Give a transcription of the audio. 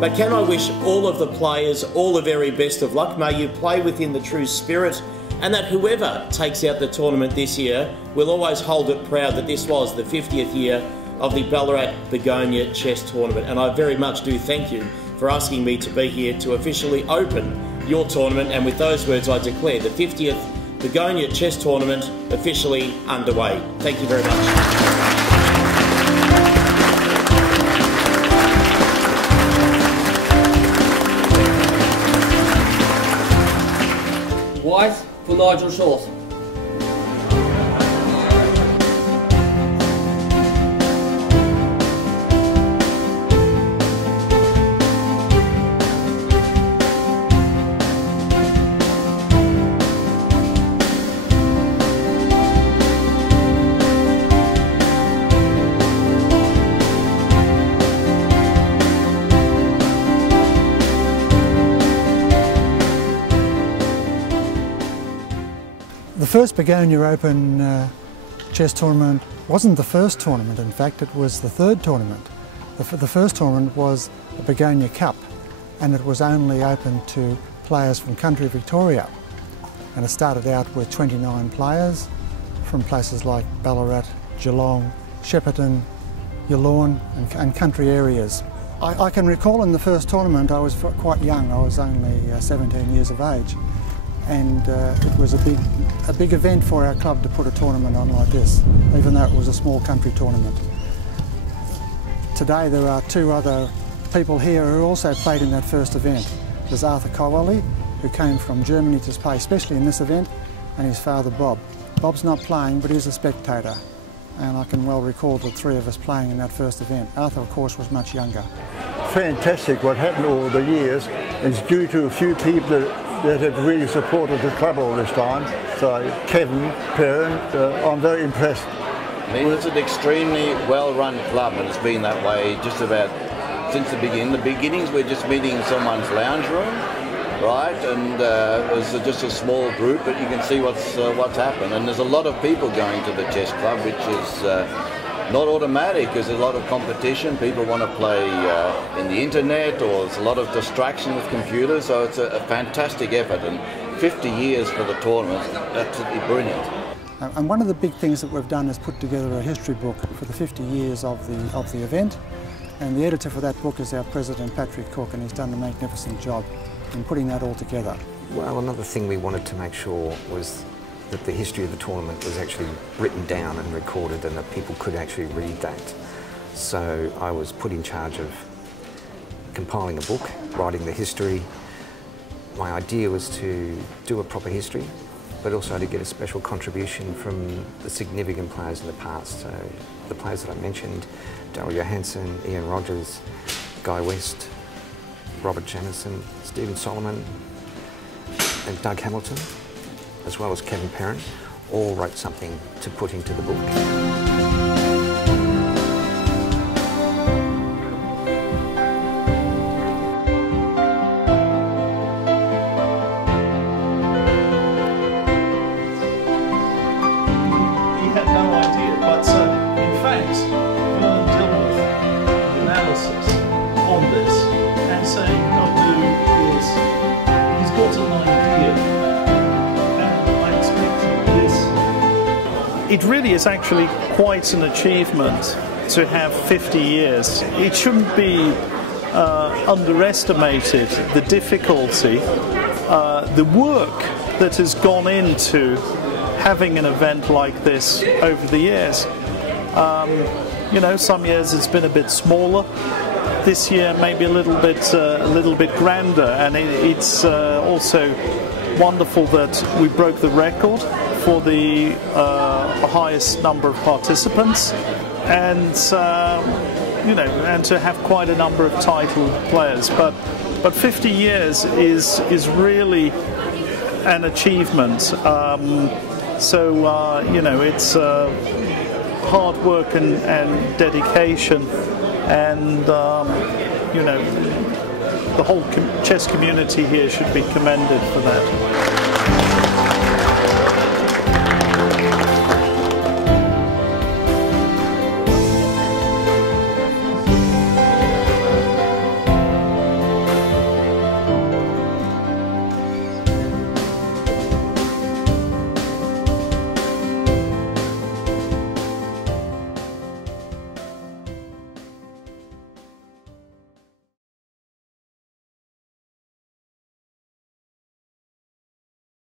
But can I wish all of the players all the very best of luck. May you play within the true spirit, and that whoever takes out the tournament this year will always hold it proud that this was the 50th year of the Ballarat Begonia Chess Tournament. And I very much do thank you for asking me to be here to officially open your tournament. And with those words, I declare the 50th Begonia Chess Tournament officially underway. Thank you very much. White for Nigel Short. The first Begonia Open chess tournament wasn't the first tournament, in fact it was the third tournament. The first tournament was the Begonia Cup, and it was only open to players from country Victoria. And it started out with 29 players from places like Ballarat, Geelong, Shepparton, Yallourn and country areas. I can recall in the first tournament I was quite young, I was only 17 years of age. And it was a big event for our club to put a tournament on like this, even though it was a small country tournament. Today there are two other people here who also played in that first event. There's Arthur Cowley, who came from Germany to play especially in this event, and his father Bob. Bob's not playing, but he's a spectator, and I can well recall the three of us playing in that first event. Arthur, of course, was much younger. Fantastic what happened over the years. It's due to a few people that have really supported the club all this time. So Kevin, Perrin, I'm very impressed. I mean, it's an extremely well-run club, and it's been that way just about since the beginning. The beginnings we're just meeting in someone's lounge room, right? And it was just a small group, but you can see what's happened. And there's a lot of people going to the chess club, which is not automatic. There's a lot of competition. People want to play in the internet, or there's a lot of distraction with computers. So it's a fantastic effort, and 50 years for the tournament, absolutely brilliant. And one of the big things that we've done is put together a history book for the 50 years of the event. And the editor for that book is our president, Patrick Cook, and he's done a magnificent job in putting that all together. Well, another thing we wanted to make sure was that the history of the tournament was actually written down and recorded, and that people could actually read that. So I was put in charge of compiling a book, writing the history. My idea was to do a proper history, but also to get a special contribution from the significant players in the past. So the players that I mentioned, Daryl Johansson, Ian Rogers, Guy West, Robert Jamison, Stephen Solomon and Doug Hamilton, as well as Kevin Perrin, all wrote something to put into the book. It really is actually quite an achievement to have 50 years. It shouldn't be underestimated, the difficulty, the work that has gone into having an event like this over the years. You know, some years it's been a bit smaller. This year maybe a little bit grander, and it's also wonderful that we broke the record for the highest number of participants, and you know, and to have quite a number of titled players. But 50 years is really an achievement. So you know, it's hard work and dedication, and you know, the whole chess community here should be commended for that.